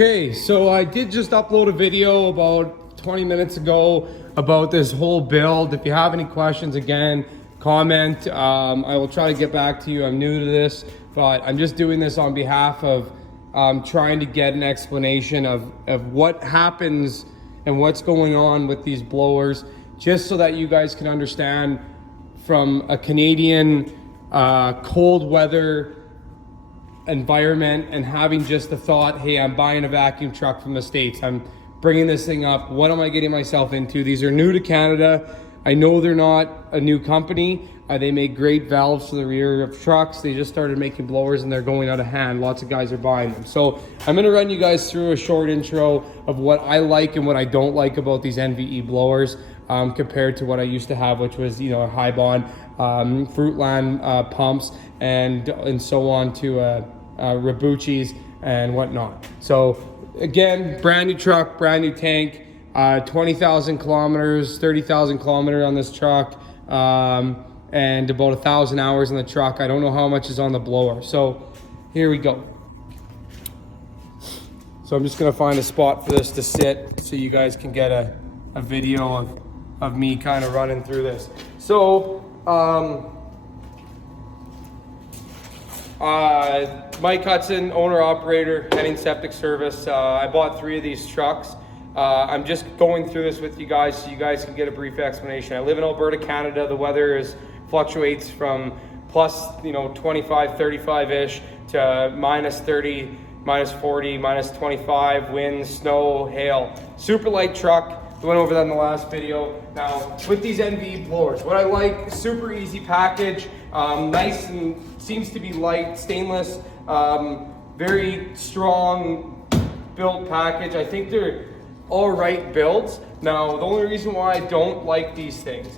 Okay, so I did just upload a video about 20 minutes ago about this whole build. If you have any questions, again, comment. I will try to get back to you. I'm new to this, but I'm just doing this on behalf of trying to get an explanation of what happens and what's going on with these blowers, just so that you guys can understand from a Canadian cold weather environment and having just the thought, hey, I'm buying a vacuum truck from the States. I'm bringing this thing up. What am I getting myself into? These are new to Canada. I know they're not a new company. They make great valves for the rear of trucks. They just started making blowers and they're going out of hand. Lots of guys are buying them. So I'm gonna run you guys through a short intro of what I like and what I don't like about these NVE blowers compared to what I used to have, which was, you know, high bond, Fruitland pumps and so on to Ribucci's and whatnot. So again, brand new truck, brand new tank, 20,000 kilometers, 30,000 kilometers on this truck, and about 1,000 hours on the truck. I don't know how much is on the blower. So here we go. So I'm just gonna find a spot for this to sit so you guys can get a video of me kind of running through this. So Mike Hudson, owner operator, Henning Septic Service. I bought 3 of these trucks. I'm just going through this with you guys so you guys can get a brief explanation. I live in Alberta, Canada. The weather fluctuates from plus 25, 35-ish to minus 30, minus 40, minus 25, wind, snow, hail. Super light truck. We went over that in the last video. Now, with these NVE blowers, what I like, super easy package, nice and seems to be light, stainless, very strong build package. I think they're all right builds. Now, the only reason why I don't like these things,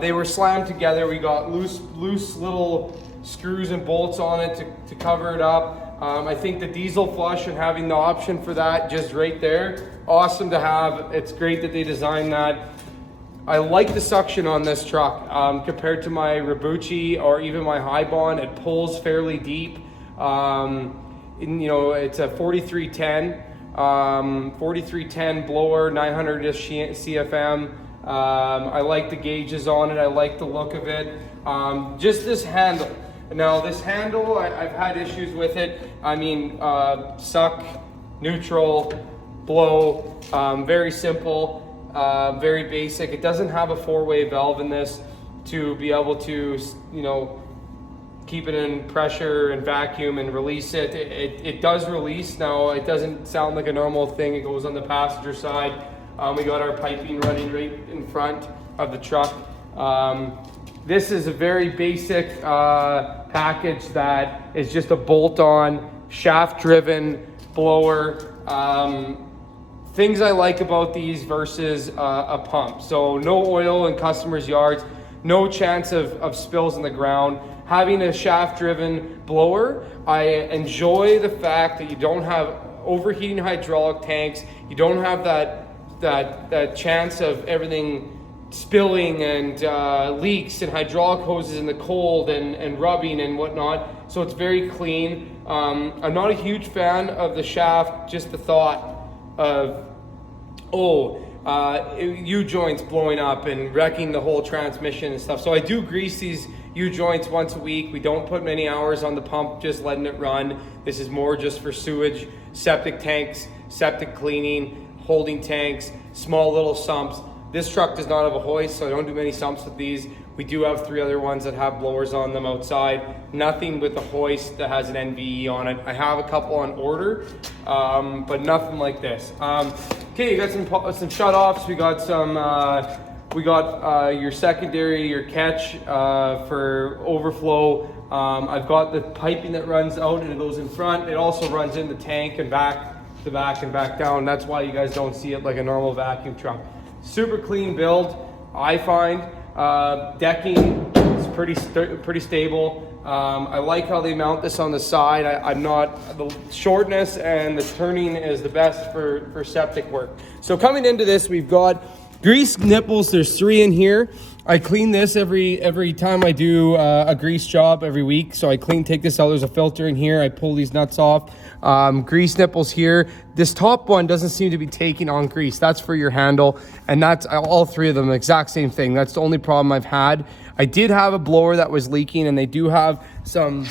they were slammed together. We got loose little screws and bolts on it to cover it up. I think the diesel flush and having the option for that just right there, awesome to have. It's great that they designed that. I like the suction on this truck compared to my Ribucci or even my high bond. It pulls fairly deep. It's a 4310 blower, 900-ish CFM. I like the gauges on it. I like the look of it. Just this handle. Now this handle, I've had issues with it. I mean, suck, neutral, blow, very simple, very basic. It doesn't have a 4-way valve in this to be able to, keep it in pressure and vacuum and release it. It does release. Now, it doesn't sound like a normal thing. It goes on the passenger side. We got our piping running right in front of the truck. This is a very basic package that is just a bolt-on, shaft-driven blower. Things I like about these versus a pump. So no oil in customers' yards, no chance of spills in the ground. Having a shaft-driven blower, I enjoy the fact that you don't have overheating hydraulic tanks. You don't have that chance of everything spilling and leaks and hydraulic hoses in the cold and rubbing and whatnot. So it's very clean. I'm not a huge fan of the shaft, just the thought of, U-joints blowing up and wrecking the whole transmission and stuff. So I do grease these U-joints once a week. We don't put many hours on the pump, just letting it run. This is more just for sewage, septic tanks, septic cleaning, holding tanks, small little sumps. This truck does not have a hoist, so I don't do many sumps with these. We do have 3 other ones that have blowers on them outside. Nothing with a hoist that has an NVE on it. I have a couple on order, but nothing like this. Okay, you got some shut-offs. We got some. Your secondary, your catch for overflow. I've got the piping that runs out and it goes in front. It also runs in the tank and back to back and back down. That's why you guys don't see it like a normal vacuum truck. Super clean build, I find. Decking is pretty stable. I like how they mount this on the side. The shortness and the turning is the best for septic work. So coming into this, we've got grease nipples. There's 3 in here. I clean this every time I do a grease job every week. So I take this out. There's a filter in here. I pull these nuts off. Grease nipples here. This top one doesn't seem to be taking on grease. That's for your handle. And that's all three of them, exact same thing. That's the only problem I've had. I did have a blower that was leaking, and they do have some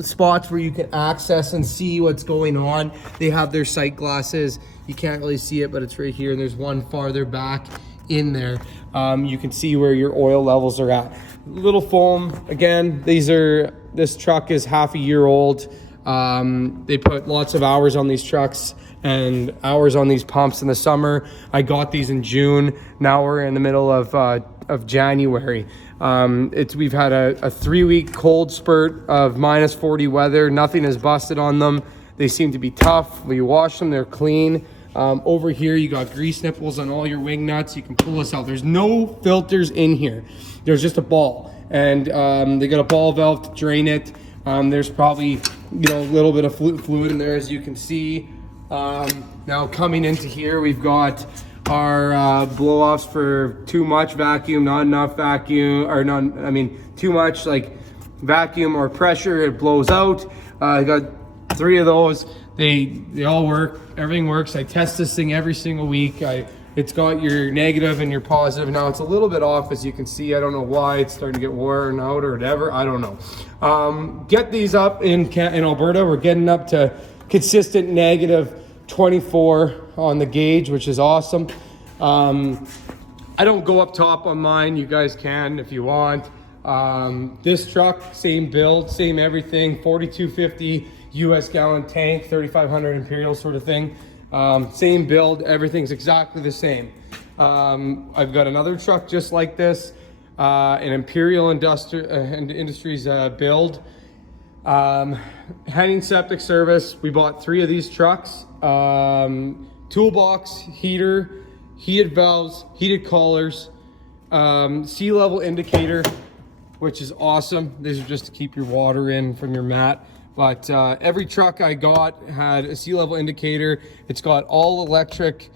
spots where you can access and see what's going on. They have their sight glasses. You can't really see it, but it's right here. And there's one farther back in there. You can see where your oil levels are at. Little foam. Again, this truck is half a year old. They put lots of hours on these trucks and hours on these pumps in the summer. I got these in June. Now we're in the middle of January. We've had a 3-week cold spurt of -40 weather. Nothing has busted on them. They seem to be tough. When you wash them, they're clean. Over here, you got grease nipples on all your wing nuts. You can pull this out. There's no filters in here. There's just a ball, and they got a ball valve to drain it. There's probably a little bit of fluid in there, as you can see. Now coming into here, we've got our blow-offs for too much vacuum, not enough vacuum, or too much like vacuum or pressure, it blows out. I got 3 of those. They all work. Everything works. I test this thing every single week. It's got your negative and your positive. Now it's a little bit off, as you can see. I don't know why it's starting to get worn out or whatever. I don't know. Get these up in Alberta. We're getting up to consistent -24 on the gauge, which is awesome. I don't go up top on mine. You guys can if you want. This truck, same build, same everything. 4250 US gallon tank, 3500 imperial sort of thing. Same build, everything's exactly the same. I've got another truck just like this, an Imperial Industries build. Henning Septic Service, we bought 3 of these trucks. Toolbox, heater, heated valves, heated collars, sea level indicator, which is awesome. These are just to keep your water in from your mat. But every truck I got had a sea level indicator. It's got all electric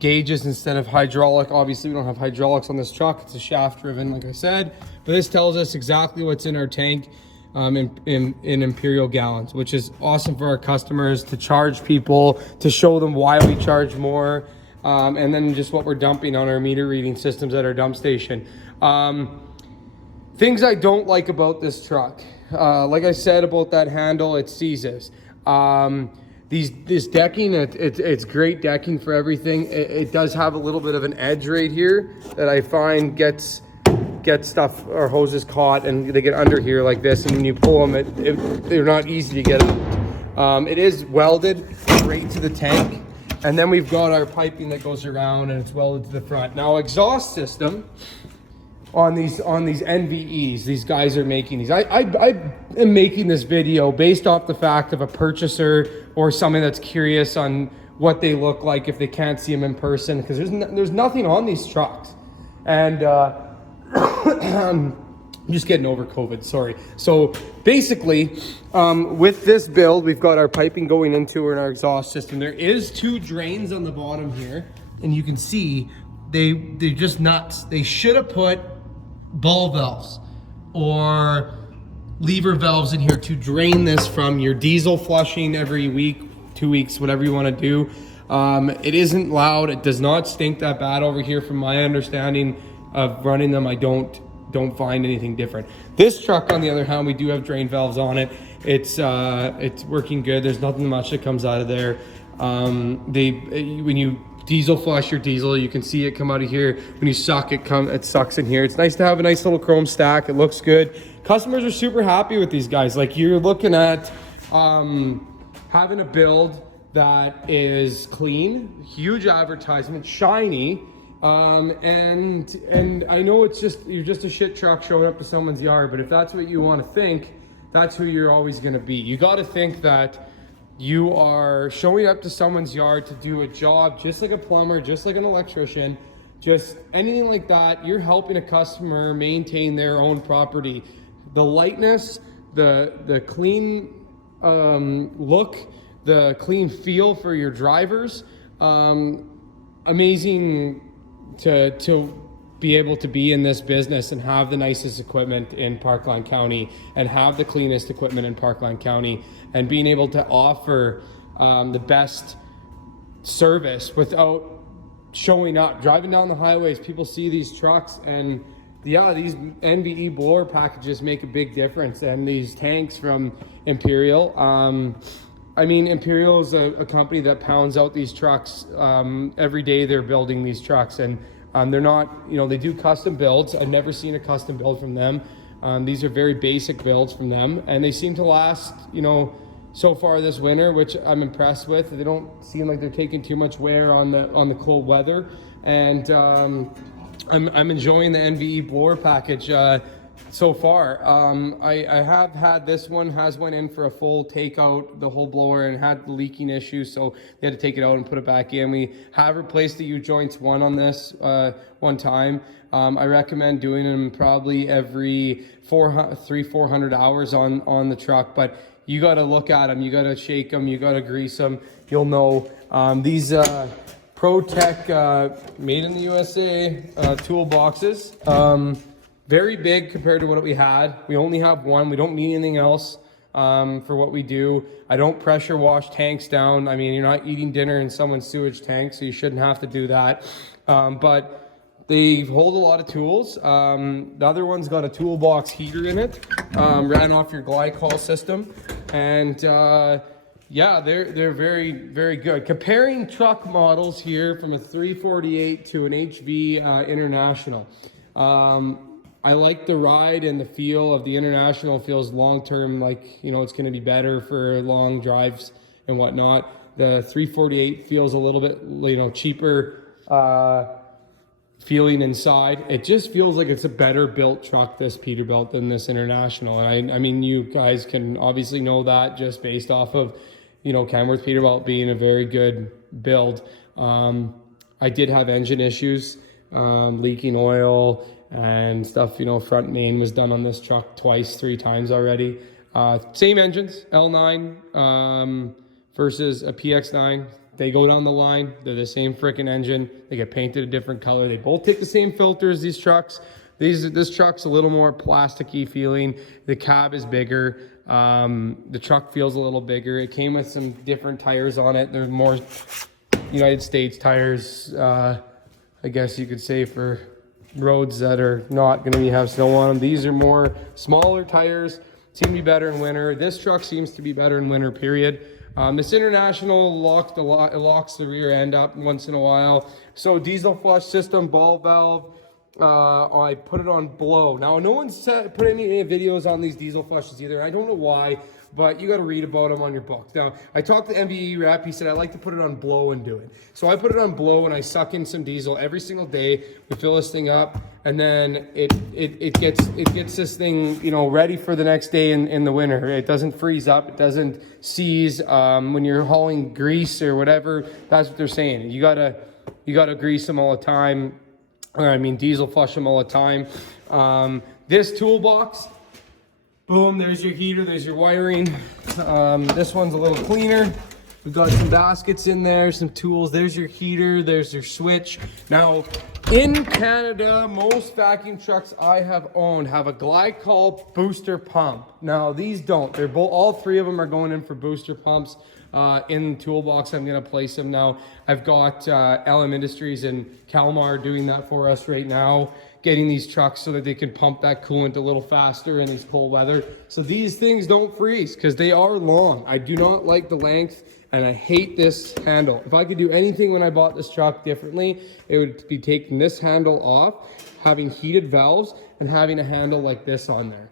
gauges instead of hydraulic. Obviously, we don't have hydraulics on this truck. It's a shaft driven, like I said. But this tells us exactly what's in our tank in imperial gallons, which is awesome for our customers, to charge people, to show them why we charge more, and then just what we're dumping on our meter reading systems at our dump station. Things I don't like about this truck. Like I said about that handle, it seizes. This decking, it's great decking for everything. It does have a little bit of an edge right here that I find gets stuff or hoses caught, and they get under here like this, and when you pull them, they're not easy to get out. It is welded right to the tank, and then we've got our piping that goes around, and it's welded to the front. Now, exhaust system on these NVEs, these guys are making these. I am making this video based off the fact of a purchaser or somebody that's curious on what they look like if they can't see them in person, because there's nothing on these trucks. And I'm just getting over COVID, sorry. So basically, with this build, we've got our piping going into our exhaust system. There is 2 drains on the bottom here, and you can see they're just nuts. They should have put ball valves or lever valves in here to drain this from your diesel flushing every week, 2 weeks, whatever you want to do. It isn't loud. It does not stink that bad over here. From my understanding of running them, I don't find anything different. This truck, on the other hand, we do have drain valves on it. It's working good. There's nothing much that comes out of there. When you diesel flush your diesel, you can see it come out of here. When you suck, it sucks in here. It's nice to have a nice little chrome stack. It looks good. Customers are super happy with these guys. Like, you're looking at having a build that is clean, huge advertisement, shiny, and I know you're just a shit truck showing up to someone's yard, but if that's what you want to think, that's who you're always going to be. You got to think that you are showing up to someone's yard to do a job, just like a plumber, just like an electrician, just anything like that. You're helping a customer maintain their own property. The lightness, the clean look, the clean feel for your drivers, amazing to be able to be in this business and have the nicest equipment in Parkland County and have the cleanest equipment in Parkland County and being able to offer the best service without showing up. Driving down the highways, people see these trucks, and yeah, these NVE blower packages make a big difference. And these tanks from Imperial, I mean, Imperial is a company that pounds out these trucks. Every day they're building these trucks, and they're not, you know, they do custom builds. I've never seen a custom build from them. These are very basic builds from them, and they seem to last, you know, so far this winter, which I'm impressed with. They don't seem like they're taking too much wear on the cold weather, and I'm enjoying the NVE blower package so far. I have had this one went in for a full takeout, the whole blower, and had the leaking issue, so they had to take it out and put it back in. We have replaced the U-joints on this one time. I recommend doing them probably every 400 hours on the truck, but you got to look at them, you got to shake them, you got to grease them. You'll know. These ProTech made in the USA toolboxes. Very big compared to what we had. We only have one. We don't need anything else for what we do. I don't pressure wash tanks down. I mean, you're not eating dinner in someone's sewage tank, so you shouldn't have to do that. But they hold a lot of tools. The other one's got a toolbox heater in it, ran off your glycol system, and yeah, they're very, very good. Comparing truck models here from a 348 to an HV International. I like the ride and the feel of the International. Feels long-term, like, you know, it's going to be better for long drives and whatnot. The 348 feels a little bit, you know, cheaper feeling inside. It just feels like it's a better built truck, this Peterbilt, than this International. And I mean, you guys can obviously know that just based off of, you know, Kenworth Peterbilt being a very good build. I did have engine issues, leaking oil and stuff. You know, front main was done on this truck twice, 3 times already. Same engines, L9 versus a PX9. They go down the line. They're the same freaking engine. They get painted a different color. They both take the same filters, these trucks. This truck's a little more plasticky feeling. The cab is bigger. The truck feels a little bigger. It came with some different tires on it. They're more United States tires, I guess you could say, for roads that are not going to have snow on them. These are more smaller tires, seem to be better in winter. This truck seems to be better in winter, period. This International locks the rear end up once in a while. So diesel flush system, ball valve, I put it on blow. Now, no one's put any videos on these diesel flushes either. I don't know why, but you got to read about them on your book. Now, I talked to MVE rep. He said, I like to put it on blow and do it. So I put it on blow and I suck in some diesel every single day. We fill this thing up, and then it gets this thing, you know, ready for the next day in the winter. It doesn't freeze up. It doesn't seize when you're hauling grease or whatever. That's what they're saying. You gotta grease them all the time. I mean, diesel flush them all the time. This toolbox, boom, there's your heater, there's your wiring. This one's a little cleaner. We've got some baskets in there, some tools. There's your heater, there's your switch. Now, in Canada, most vacuum trucks I have owned have a glycol booster pump. Now, these don't. They're all 3 of them are going in for booster pumps. In the toolbox, I'm going to place them now. I've got LM Industries in Kalmar doing that for us right now, getting these trucks so that they can pump that coolant a little faster in this cold weather. So these things don't freeze because they are long. I do not like the length, and I hate this handle. If I could do anything when I bought this truck differently, it would be taking this handle off, having heated valves, and having a handle like this on there.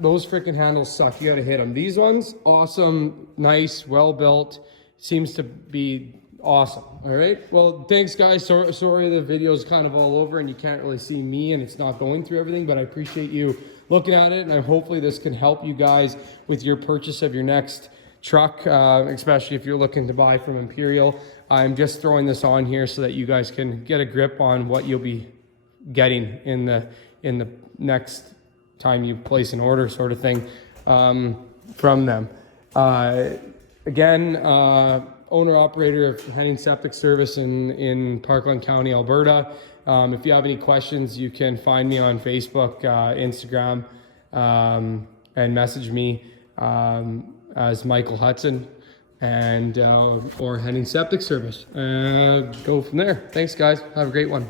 Those freaking handles suck. You gotta hit them. These ones, awesome, nice, well built. Seems to be awesome. All right. Well, thanks, guys. Sorry the video's kind of all over and you can't really see me and it's not going through everything, but I appreciate you looking at it, and hopefully this can help you guys with your purchase of your next truck, especially if you're looking to buy from Imperial. I'm just throwing this on here so that you guys can get a grip on what you'll be getting in the next time you place an order, sort of thing, from them. Again, owner operator of Henning Septic Service in Parkland County, Alberta. If you have any questions, you can find me on Facebook, Instagram, and message me as Michael Hudson, and or Henning Septic Service. Go from there. Thanks, guys. Have a great one.